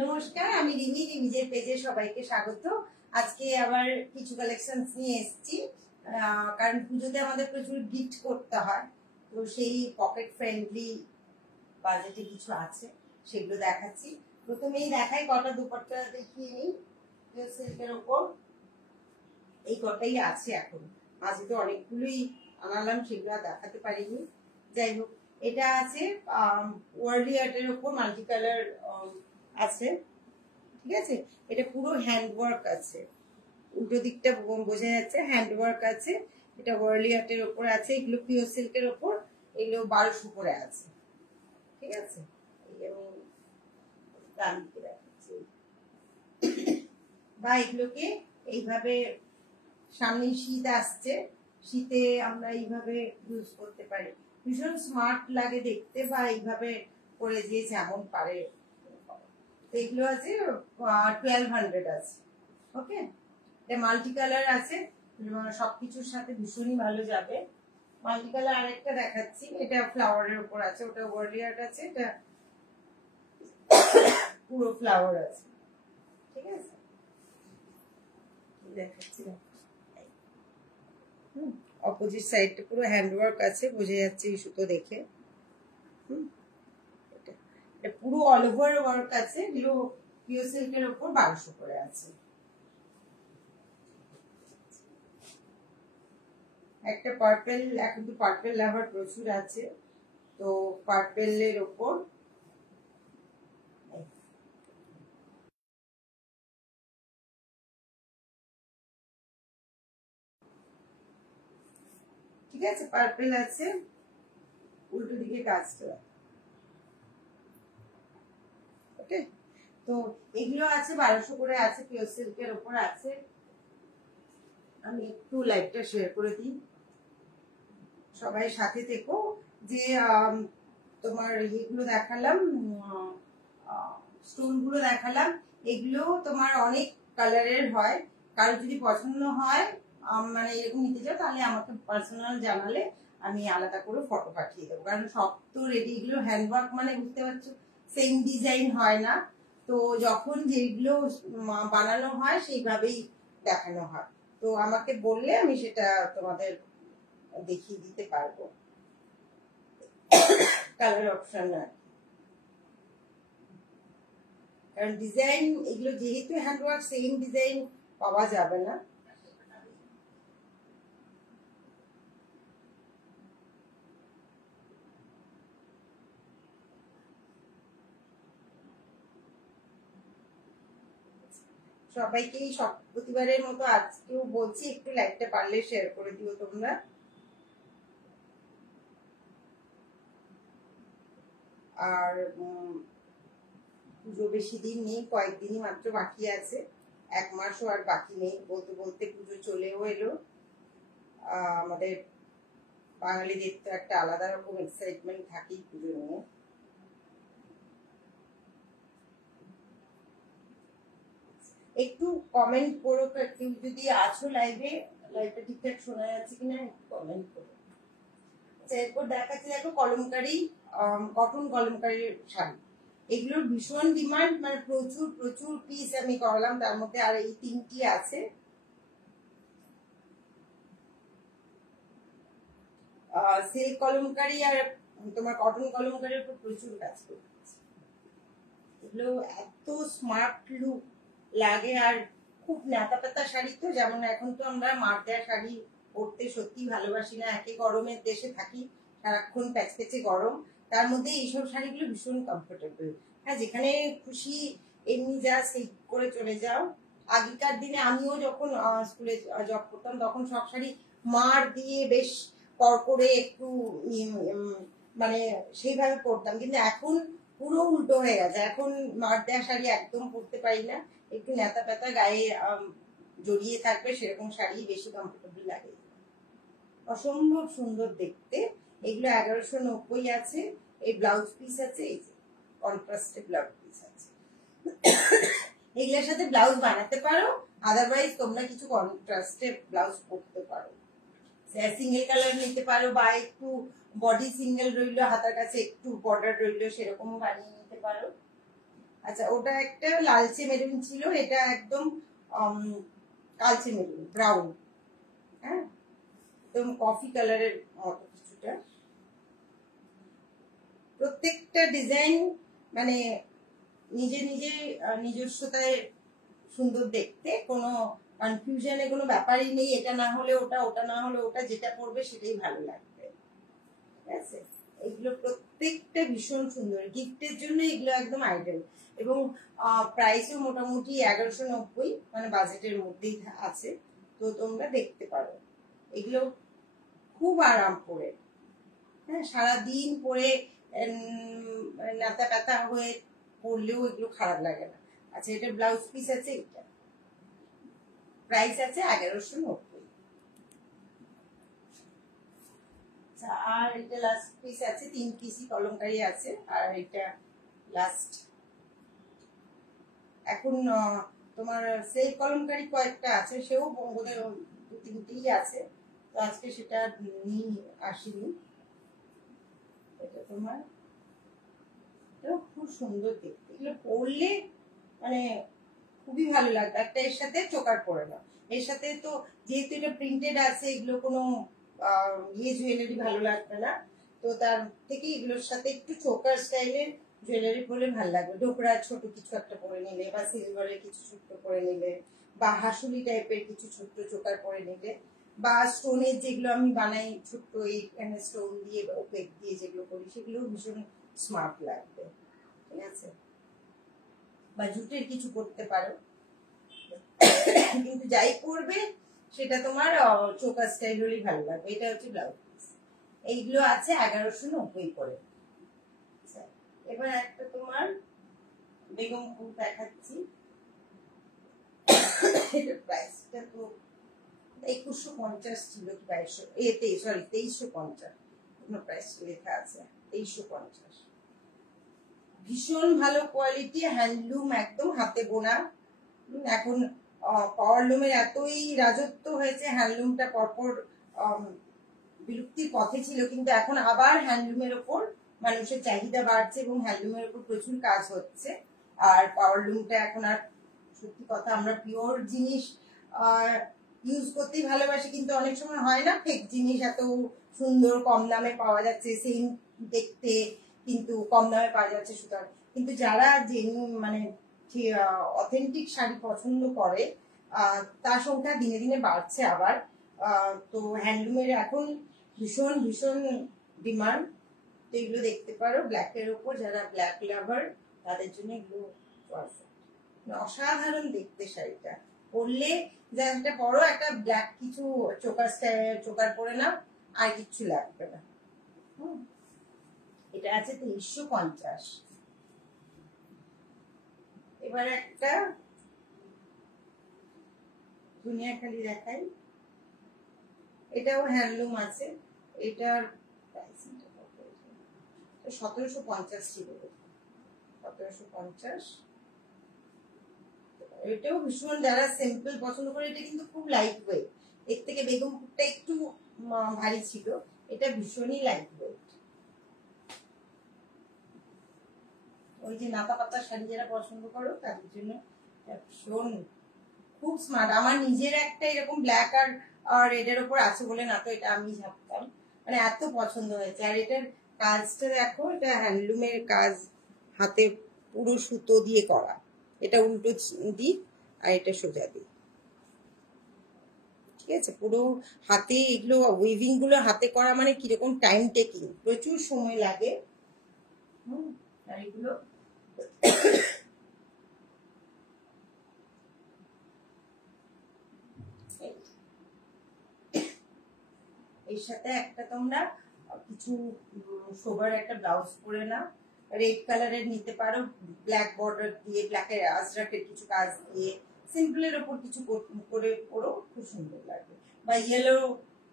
নমস্কার, আমি রিমি। রিমিজের পেজে সবাইকে স্বাগত। আজকে আবার কিছু কালেকশনস নিয়ে এসেছি, কারণ পুজোতে আমাদের প্রচুর গিফট করতে হয়, তো সেই পকেট ফ্রেন্ডলি বাজেটে কিছু আছে, সেগুলো দেখাচ্ছি। প্রথমেই দেখাই, কটা দুপাট্টা দেখিয়ে নিই। সিল্কের ওপর এই কটাই আছে এখন, মাঝে তো অনেকগুলোই আনালাম, সেগুলো দেখাতে পারিনি। যাই হোক, এটা আছে ওয়ার্লি আর্টের ওপর মাল্টি কালার আছে, ঠিক আছে। এটা পুরো হ্যান্ড ওয়ার্ক আছে, উল্টো দিকটা বোঝা যাচ্ছে হ্যান্ড ওয়ার্ক আছে। এটা ওয়ার্লি আর্টের ওপর আছে, এগুলো পিওর সিল্কের ওপর, এগুলো 1200 করে আছে, ঠিক আছে। আমি দেখাচ্ছি, বা এগুলোকে এইভাবে, সামনে শীত আসছে, শীতে আমরা এইভাবে ইউজ করতে পারি, ভীষণ স্মার্ট লাগে দেখতে, বা এইভাবে করে যে যেমন পারে। এগুলো আছে 1200 আছে, ওকে। এটা মাল্টি কালার আছে, সবকিছুর সাথে ভীষণই ভালো যাবে। মাল্টি কালার আরেকটা দেখাচ্ছি, এটা ফ্লাওয়ারের উপর আছে, ওটা ওয়ার্লি আর্ট আছে, এটা পুরো ফ্লাওয়ার আছে, ঠিক আছে। দেখাচ্ছি, অপোজিট সাইডটা পুরো হ্যান্ডওয়ার্ক আছে, বোঝা যাচ্ছে এই সুতো দেখে। এটা পুরো অল ওভার ওয়ার্ক আছে, এগুলো পিওর সিল্কের উপর 1200 করে আছে। একটা পার্পল, এখন তো পার্পল লাভার প্রচুর আছে, তো পার্পলের উপর ঠিক আছে, পার্পল আছে, উল্টো দিকে কাজটা, ওকে। তো এগুলো আছে 1200 করে আছে, পিওর সিল্কের উপর আছে। আমি একটু লাইভটা শেয়ার করে দিই, সবাই সাথে থেকো। যে তোমার এগুলো দেখালাম, স্টোন গুলো দেখালাম, এগুলো তোমার অনেক কালারের হয়। কারো যদি পছন্দ হয়, মানে এরকম নিতে চাও, তাহলে আমাকে পার্সোনাল জানালে আমি আলাদা করে ফটো পাঠিয়ে দেবো, কারণ সব তো রেডি, এগুলো হ্যান্ডওয়ার্ক মানে বুঝতে পারছো সেম ডিজাইন হয় না, তো যখন যেগুলো বানানো হয় সেইভাবেই দেখানো হয়। তো আমাকে বললে আমি সেটা তোমাদের দেখিয়ে দিতে পারবো, কালার অপশন না, কারণ ডিজাইন এগুলো যেহেতু হ্যান্ডওয়ার্ক, সেম ডিজাইন পাওয়া যাবে না। সবাইকেই সব প্রতিবারের মতো আজকেও বলছি, একটু লাইকটা পারলে শেয়ার করে দিও তোমরা। আর পুজো বেশি দিন নেই, কয়েকদিনই মাত্র বাকি আছে, 1 মাসও আর বাকি নেই। বলতে বলতে পুজো চলেও এলো। আমাদের বাঙালিদের তো একটা আলাদা রকম এক্সাইটমেন্ট থাকেই পুজো নিয়ে। একটু কমেন্ট করো, কেউ যদি আছো লাইভে, লাইভটা ঠিকঠাক শোনা যাচ্ছে কিনা কমেন্ট করো। এরপর দেখাচ্ছি, দেখো কলমকারি, কটন কলমকারির শাড়ি, এগুলোর ভীষণ ডিমান্ড, মানে প্রচুর প্রচুর পিস আমি করলাম, তার মধ্যে আর এই 3টি আছে। সিল্ক কলমকারি আর তোমার কটন কলমকারির উপর প্রচুর কাজ করতেছে, এগুলো এত স্মার্ট লুক লাগে। আর খুব ন্যাতা পাতা শাড়ি, তো যেমন এখন তো আমরা মার দেয়া শাড়ি পরতে সত্যি ভালোবাসি না, একে গরমের দেশে থাকি, সারাক্ষণ প্যাচপ্যাচে গরম, তার মধ্যে এইসব শাড়িগুলো ভীষণ কমফোর্টেবল। হ্যাঁ, যেখানে খুশি এমনি যা সেই করে চলে যাও। আগেকার দিনে আমিও যখন স্কুলে জব করতাম, তখন সব শাড়ি মার দিয়ে বেশ করে একটু মানে সেইভাবে পরতাম, কিন্তু এখন পুরো উল্টো হয়ে গেছে। এখন মার দেয়া শাড়ি একদম পরতে পারি না, একটু ন্যাতা প্যাতা গায়ে জড়িয়ে থাকবে সেরকম শাড়ি বেশি কমফোর্টেবল লাগে, অসম্ভব সুন্দর দেখতে। এগুলো 1190 আছে। এই ব্লাউজ পিস আছে, এই যে কন্ট্রাস্টে ব্লাউজ পিস আছে, এগুলোর সাথে ব্লাউজ বানাতে পারো, আদারওয়াইজ তোমরা কিছু কন্ট্রাস্টে ব্লাউজ পরতে পারো, সিঙ্গেল কালার নিতে পারো, বা একটু বডি সিঙ্গেল রইলো, হাতার কাছে একটু বর্ডার রইলো, সেরকম বানিয়ে নিতে পারো। আচ্ছা, ওটা একটা লালচে মেরুন ছিল, এটা একদম কালচে মেরুন, ব্রাউন। হ্যাঁ, একদম কফি কালারের মতো কিছুটা। প্রত্যেকটা ডিজাইন মানে নিজে নিজে নিজস্বতায় সুন্দর দেখতে, কোনো কনফিউশনে কোনো ব্যাপারই নেই। এটা না হলে ওটা, ওটা না হলে ওটা, যেটা পরবে সেটাই ভালো লাগবে। ঠিক আছে, এগুলো প্রত্যেকটা ভীষণ সুন্দর, গিফটের জন্য এগুলো একদম আইডল। এবং প্রাইসও মোটামুটি 1190, মানে বাজেটের মধ্যেই আছে। তো তোমরা দেখতে পারো, এগুলো খুব আরাম পরে। হ্যাঁ, সারাদিন পরে নাতা টাতা হয়ে পরলেও এগুলো খারাপ লাগে না। আচ্ছা, এটা ব্লাউজ পিস আছে, এটা প্রাইস আছে 1190। আর এটা লাস্ট পিস আছে, 3 পিসই কলমকারি আছে। আর এটা লাস্ট। এখন তোমার সেই কলমকারি কয়েকটা আছে, সেও বোধহয় 2-3টেই আছে। তো আজকে সেটা নিয়ে আসিনি। এটা তোমার, এটাও খুব সুন্দর দেখতে, এগুলো পরলে মানে খুবই ভালো লাগবে। একটা এর সাথে চোকার পরে না, এর সাথে তো যেহেতু এটা প্রিন্টেড আছে, এগুলো কোনো জুয়েলারি ভালো লাগবে না। তো তার থেকে এগুলোর সাথে একটু চোকার স্টাইলের জুয়েলারি পরলে ভালো লাগবে। ডোকরা ছোট কিছু একটা পরে নিলে, বা সিলভারের কিছু ছোট্ট পরে নিলে, বা হাসুলি টাইপের কিছু ছোট্ট চোকার পরে নিলে, বা স্টোনের যেগুলো আমি বানাই ছোট্ট এই স্টোন দিয়ে বা ওপেক দিয়ে যেগুলো করি, সেগুলো ভীষণ স্মার্ট লাগবে। ঠিক আছে, বা জুটের কিছু করতে পারো। কিন্তু যাই করবে সেটা তোমার চোকার স্টাইল হলেই ভালো লাগবে। এটা হচ্ছে ব্লাউজ পিস, এইগুলো আছে 1190 করে। এবার একটা তোমার বেগম ফুল দেখাচ্ছি। এটার প্রাইসটা তো 2150 ছিল কি 2200, সরি 2350, তোমার প্রাইস লেখা আছে 2350। ভীষণ ভালো কোয়ালিটি, হ্যান্ডলুম, একদম হাতে বোনা। এখন পাওয়ারলুমের এতই রাজত্ব হয়েছে, হ্যান্ডলুমটা পরপর বিলুপ্তির পথে ছিল, কিন্তু এখন আবার হ্যান্ডলুমের ওপর মানুষের চাহিদা বাড়ছে এবং হ্যান্ডলুমের উপর প্রচুর কাজ হচ্ছে। আর পাওয়ারলুমটা এখন আর, সত্যি কথা, আমরা পিওর জিনিস ইউজ করতেই ভালোবাসি, কিন্তু অনেক সময় হয় না, ফেক জিনিস এত সুন্দর কম দামে পাওয়া যাচ্ছে, সেম দেখতে কিন্তু কম দামে পাওয়া যাচ্ছে। সুতরাং কিন্তু যারা মানে অথেন্টিক শাড়ি পছন্দ করে, তার সংখ্যা দিনে দিনে বাড়ছে আবার। তো হ্যান্ডলুমের এখন ভীষণ ভীষণ ডিমান্ড। তো এগুলো দেখতে পারো, ব্ল্যাকের ওপর, যারা ব্ল্যাক লাভার তাদের জন্য এগুলো পারফেক্ট। অসাধারণ দেখতে শাড়িটা পরলে, যা একটা বড় একটা ব্ল্যাক কিছু চোকার পরে না, আর কিচ্ছু লাগবে না। এটা আছে 2350। এবার একটা দুনিয়াখালি দেখাই, এটাও হ্যান্ডলুম আছে। এটার 1750 ছিল, 1750। এটাও ভীষণ, যারা সিম্পল পছন্দ করে, এটা কিন্তু খুব লাইট ওয়েট। এর থেকে বেগমপুরটা একটু ভারী ছিল, এটা ভীষণই লাইট ওয়েট। ওই যে নাতা পাতা শাড়ি যারা পছন্দ করো তাদের জন্য ভীষণ, খুব স্মার্ট। আমার নিজের একটা এরকম ব্ল্যাক আর রেডের ওপর আছে বলে না তো এটা আমি ভাবতাম, মানে এত পছন্দ হয়েছে। আর এটার কাজটা দেখো, এটা হ্যান্ডলুমের কাজ, হাতে পুরো সুতো দিয়ে করা। এটা উল্টো দিক আর এটা সোজা দিক। ঠিক আছে, পুরো হাতে এগুলো উইভিং গুলো হাতে করা, মানে কিরকম টাইম টেকিং, প্রচুর সময় লাগে। আর এগুলো এর সাথে একটা তোমরা কিছু সোবার একটা ব্লাউজ পরে নাও, রেড কালারের নিতে পারো, ব্ল্যাক বর্ডার দিয়ে, ব্ল্যাকের আজরাকের কিছু কাজ দিয়ে, সিম্পলের ওপর কিছু করে পরো, খুব সুন্দর লাগবে। বা ইয়েলো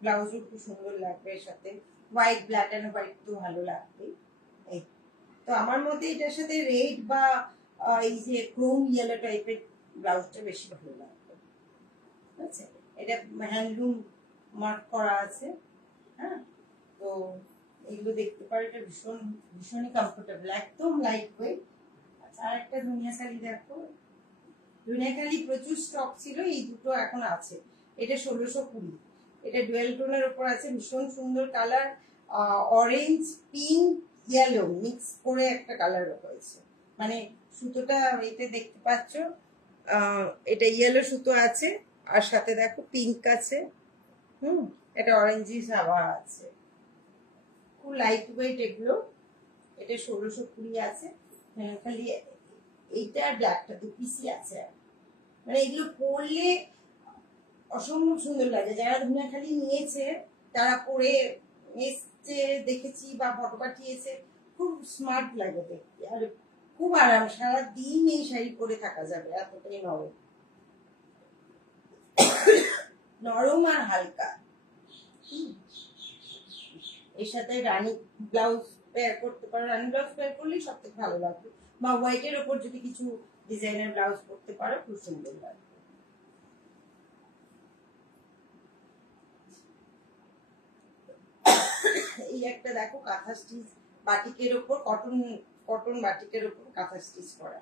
ব্লাউজও খুব সুন্দর লাগবে, এর সাথে হোয়াইট, ব্ল্যাক এন্ড হোয়াইট তো ভালো লাগবে। এই তো আমার মতে এটার সাথে রেড বা এই যে ক্রোম ইয়েলো টাইপের ব্লাউজটা বেশি ভালো লাগবে। ঠিক আছে, এটা হ্যান্ডলুম মার্ক করা আছে। হ্যাঁ, তো এগুলো দেখতে পারো, এটা ভীষণ ভীষণই কমফোর্টেবল, একদম লাইট ওয়েট। আচ্ছা, আর একটা ধনিয়াখালি দেখো, ধনিয়াখালি প্রচুর স্টক ছিল, এই দুটো এখন আছে। এটা 1620, এটা ডুয়েল টোনের উপর আছে, ভীষণ সুন্দর colour, orange pink yellow mix করে একটা কালার হয়েছে। মানে সুতোটা এটা দেখতে পাচ্ছ, এটা ইয়েলো সুতো আছে, আর সাথে দেখো পিঙ্ক আছে, এটা অরেঞ্জিস হাওয়া আছে, খুব লাইট ওয়েট এগুলো। এটা 1620 আছে, খালি এইটা আর ব্ল্যাকটা দু পিসই আছে। মানে এগুলো পরলে অসম্ভব সুন্দর লাগে, যারা ধনিয়াখালি নিয়েছে তারা পরে এসছে দেখেছি বা ফটো পাঠিয়েছে, খুব স্মার্ট লাগে দেখতে, আর খুব আরাম, সারাদিন এই শাড়ি পরে থাকা যাবে, এতটাই নরম, নরম আর হালকা। এর সাথে রানী ব্লাউজ পেয়ার করতে পারো, রানী ব্লাউজ পেয়ার করলেই সব থেকে ভালো লাগবে, বা হোয়াইটের ওপর যদি কিছু ডিজাইনের ব্লাউজ করতে পারো খুব সুন্দর লাগবে। এই একটা দেখো কাঁথা স্টিচ বাটিকের ওপর, কটন বাটিকের ওপর কাঁথা স্টিচ করা।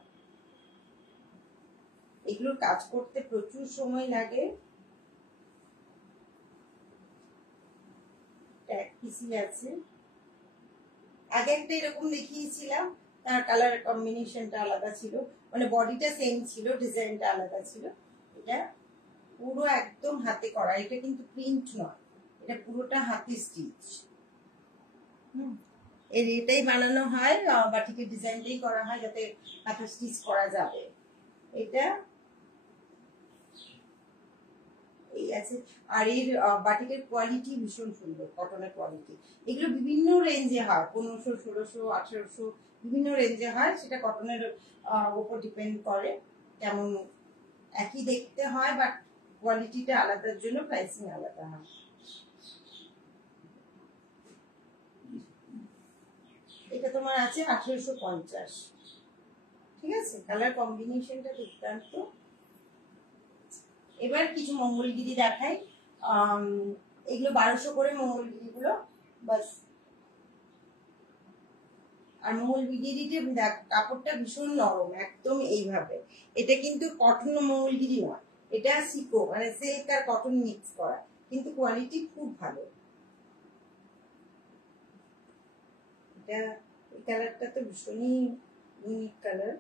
এগুলোর কাজ করতে প্রচুর সময় লাগে। এক পিসি আছে, আগে একটা এরকম দেখিয়েছিলাম, তার কালার কম্বিনেশনটা আলাদা ছিল, মানে বডিটা সেম ছিল, ডিজাইনটা আলাদা ছিল। এটা পুরো একদম হাতে করা, এটা কিন্তু প্রিন্ট নয়, এটা পুরোটা হাতে স্টিচ। এর এটাই বানানো হয়, বাটিকের ডিজাইনটাই করা হয় যাতে হাতে স্টিচ করা যাবে। এটা এই আছে, আর এর বাটিকের কোয়ালিটি ভীষণ সুন্দর, কটনের কোয়ালিটি। এগুলো বিভিন্ন রেঞ্জে হয়, 1500, 1600, 1800 বিভিন্ন রেঞ্জে হয়, সেটা কটনের উপর ডিপেন্ড করে কেমন। একই দেখতে হয় বাট কোয়ালিটিটা আলাদার জন্য প্রাইসিং আলাদা হয়। এটা তোমার আছে 1850, ঠিক আছে, কালার কম্বিনেশনটা দুর্দান্ত। এবার কিছু মঙ্গলগিরি দেখাই, এগুলো 1200 করে মঙ্গলগিরি গুলো, বাস। আর মঙ্গলগিরিতে কাপড়টা ভীষণ নরম, একদম এইভাবে। এটা কিন্তু কটন মঙ্গলগিরি নয়, এটা সিকো, মানে সিল্ক আর কটন মিক্স করা, কিন্তু কোয়ালিটি খুব ভালো। এটা এই কালারটা তো ভীষণই ইউনিক কালার।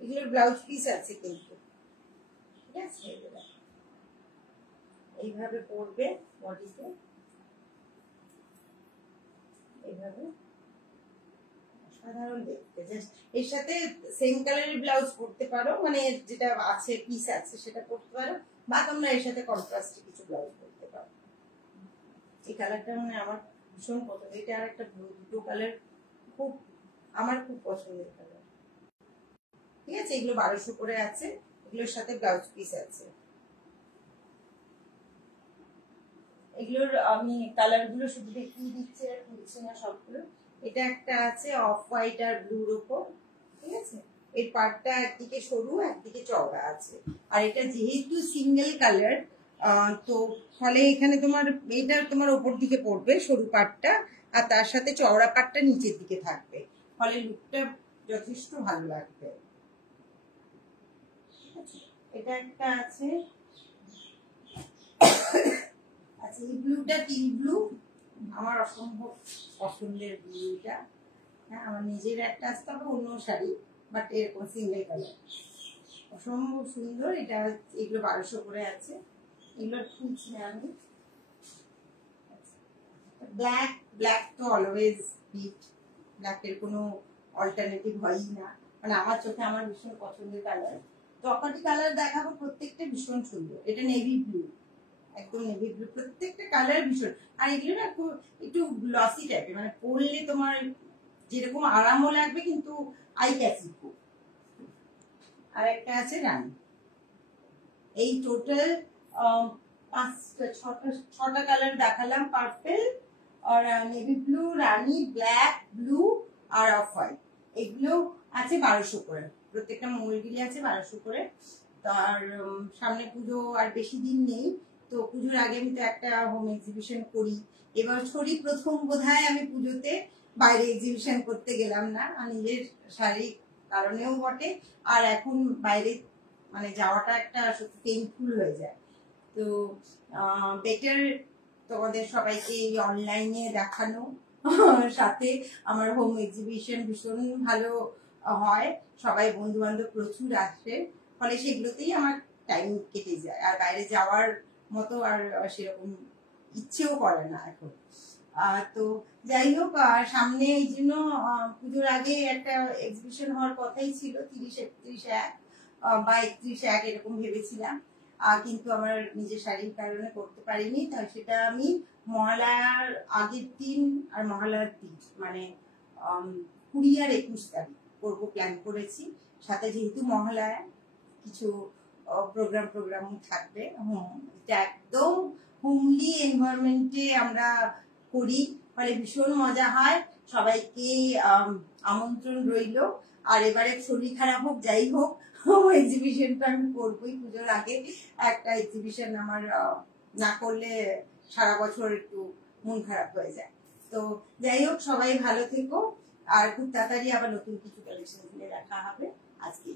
এগুলোর ব্লাউজ পিস আছে কিন্তু, ঠিক আছে, এইভাবে পরবে বডিতে, এইভাবে সাধারণ দেখতে। জাস্ট এর সাথে সেম কালারের ব্লাউজ পরতে পারো, মানে যেটা আছে পিস আছে সেটা পরতে পারো, বা তোমরা এর সাথে কন্ট্রাস্টে কিছু ব্লাউজ পরতে পারো। এই কালারটা মানে আমার ভীষণ পছন্দ, এটা আর একটা ব্লু কালার, খুব আমার খুব পছন্দের কালার, ঠিক আছে। এগুলো 1200 করে আছে, এগুলোর সাথে ব্লাউজ পিস আছে। এগুলোর আমি কালার গুলো শুধু দেখিয়ে দিচ্ছি, খুলছি না সবগুলো। এটা একটা আছে অফ হোয়াইট আর ব্লুর উপর, ঠিক আছে, এর পার্টটা একদিকে সরু একদিকে চওড়া আছে, আর এটা যেহেতু সিঙ্গেল কালার, তো ফলে এখানে তোমার এটা তোমার ওপর দিকে পড়বে সরু পার্টটা, আর তার সাথে চওড়া পার্টটা নিচের দিকে থাকবে, ফলে লুকটা যথেষ্ট ভালো লাগবে। এটা একটা আছে, আচ্ছা এই ব্লুটা টিল ব্লু, আমার অসম্ভব পছন্দের ব্লু এটা। হ্যাঁ, আমার নিজের একটা আছে, তবে অন্য শাড়ি, বাট এরকম সিঙ্গেল কালার, অসম্ভব সুন্দর। এটা এগুলো 1200 করে আছে, এগুলো খুঁজছি না আমি। ব্ল্যাক, ব্ল্যাক তো অলওয়েজ হিট, ব্ল্যাকের কোনো অল্টারনেটিভ হয়ই না, মানে আমার চোখে আমার ভীষণ পছন্দের কালার। চকলেটি কালার দেখাবো, প্রত্যেকটা ভীষণ সুন্দর। এটা নেভি ব্লু, একদম নেভি ব্লু, প্রত্যেকটা কালার ভীষণ। আর এগুলো না একটু গ্লসি টাইপের, মানে পরলে তোমার যেরকম আরামও লাগবে কিন্তু আই ক্যাচি খুব। আর একটা আছে রানী। এই টোটাল 6টা কালার দেখালাম, পার্পল আর নেভি ব্লু, রানী, ব্ল্যাক, ব্লু আর অফ হোয়াইট। এগুলো আছে 1200 করে, প্রত্যেকটা মঙ্গলগিরি আছে 1200 করে। আর সামনে পুজো আর বেশি দিন নেই, তো পুজোর আগে আমি তো একটা হোম এক্সিবিশন করি, এবছরই প্রথম বোধহয় আমি পুজোতে বাইরে এক্সিবিশন করতে গেলাম না, নিজের শারীরিক কারণেও বটে, আর এখন বাইরে মানে যাওয়াটা একটা সত্যি পেইনফুল হয়ে যায়। তো বেটার তোমাদের সবাইকে অনলাইনে দেখানো, সাথে আমার হোম এক্সিবিশন ভীষণ ভালো হয়, সবাই বন্ধু বান্ধব প্রচুর আসে, ফলে সেগুলোতেই আমার টাইম কেটে যায়, আর বাইরে যাওয়ার মতো আর সেরকম ইচ্ছেও করে না এখন। তো যাই হোক, সামনে এই জন্য পুজোর আগে একটা এক্সিবিশন হওয়ার কথাই ছিল 30-31 বা 31 এরকম ভেবেছিলাম, কিন্তু আমার নিজের শারীরিক কারণে করতে পারিনি। তাই সেটা আমি মহালয়ার আগের দিন আর মহালয়ার দিন মানে 20 আর 21 তারিখ করবো প্ল্যান করেছি। সাথে যেহেতু মহালয়া কিছু প্রোগ্রামও থাকবে, এটা একদম হোমলি এনভায়রনমেন্টে আমরা করি, ফলে ভীষণ মজা হয়। সবাইকে আমন্ত্রণ রইল। আর এবারে শরীর খারাপ হোক যাই হোক, এক্সিবিশনটা আমি করবোই। পুজোর আগে একটা এক্সিবিশন আমার না করলে সারা বছর একটু মন খারাপ হয়ে যায়। তো যাই হোক, সবাই ভালো থেকো, আর খুব তাড়াতাড়ি আবার নতুন কিছু কালেকশন দেখা হবে। আজকে